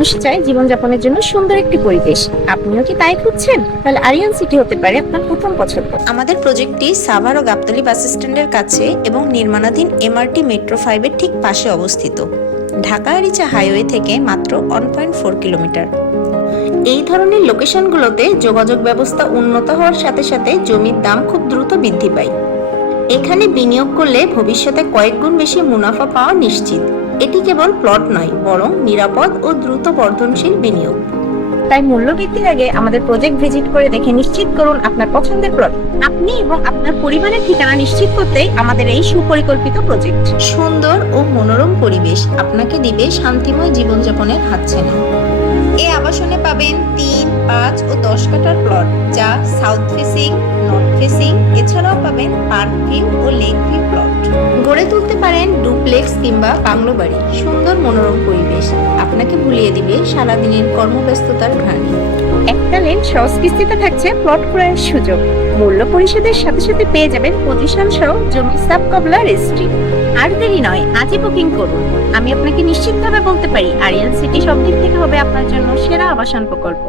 মানুষ চায় জীবনযাপনের জন্য সুন্দর একটি পরিবেশ। আপনিও কি তাই খুঁজছেন? তাহলে আরিয়ান সিটি হতে পারে আপনার প্রথম পছন্দ। আমাদের প্রজেক্টটি সাভার ও গাবতলী বাস স্ট্যান্ডের কাছে এবং নির্মাণাধীন এমআরটি মেট্রো 5 এর ঠিক পাশে অবস্থিত। ঢাকা আরিচা হাইওয়ে থেকে মাত্র 1.4 কিলোমিটার। এই ধরনের লোকেশনগুলোতে যোগাযোগ ব্যবস্থা উন্নত হওয়ার সাথে সাথে জমির দাম খুব দ্রুত বৃদ্ধি পায়। এখানে বিনিয়োগ করলে ভবিষ্যতে কয়েক গুণ বেশি মুনাফা পাওয়া নিশ্চিত। এটি কেবল প্লট নয়, বরং নিরাপদ ও দ্রুত বর্ধনশীল বিনিয়োগ। তাই মূল্য বৃদ্ধির আগে আমাদের প্রজেক্ট ভিজিট করে দেখে নিশ্চিত করুন আপনার পছন্দের প্লট। আপনি এবং আপনার পরিবারের ঠিকানা নিশ্চিত করতেই আমাদের এই সুপরিকল্পিত প্রজেক্ট। সুন্দর ও মনোরম পরিবেশ আপনাকে দিবে শান্তিময় জীবনযাপনের হাতছানি। এই আবাসনে পাবেন 3, 5 ও 10 কাঠার প্লট, যা সাউথ ফেসিং, নর্থ ফেসিং, এছাড়াও পাবেন পার্ক ভিউ ও লেক ভিউ প্লট। গড়ে তুলতে পারেন ডুপ্লেক্স কিংবা বাংলো বাড়ি। সুন্দর মনোরম পরিবেশ আপনাকে ভুলিয়ে দিবে সারাদিনের কর্মব্যস্ততার ঘানি। এককালীন সহজ কিস্তিতে থাকছে প্লট ক্রয়ের সুযোগ। মূল্য পরিশোধের সাথে সাথে পেয়ে যাবেন পজিশন সহ জমি সাব কবলা রেজিস্ট্রি। আর দেরি নয়, আজই বুকিং করুন। আমি আপনাকে নিশ্চিতভাবে বলতে পারি আরিয়ান সিটি সব দিক থেকে হবে আপনার জন্য সেরা আবাসন প্রকল্প।